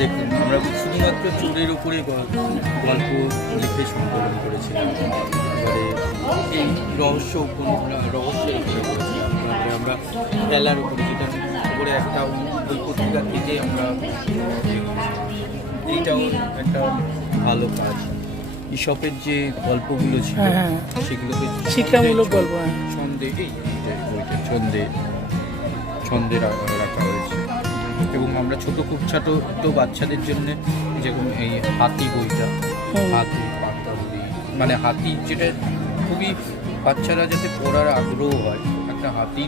দেখুন আমরা শুধুমাত্র চোরের উপরে গল্প লিখে সংকলন করেছিলাম। এবারে এই রহস্যের উপরে করেছিলাম। তারপরে আমরা খেলার উপরে, যেটা উপরে একটা ওই পত্রিকা থেকে আমরা এইটাও একটা ভালো কাজ। ইসপের যে গল্পগুলো ছিল সেগুলোকে শিক্ষামূলক গল্প, ছন্দে ছন্দে রাখা হয়েছে। এবং আমরা খুব ছোট বাচ্চাদের জন্য যেরকম এই হাতি বইটা, হাতি পান্তাবুড়ি, মানে হাতি যেটা খুবই বাচ্চারা যাতে পড়ার আগ্রহ হয়, একটা হাতি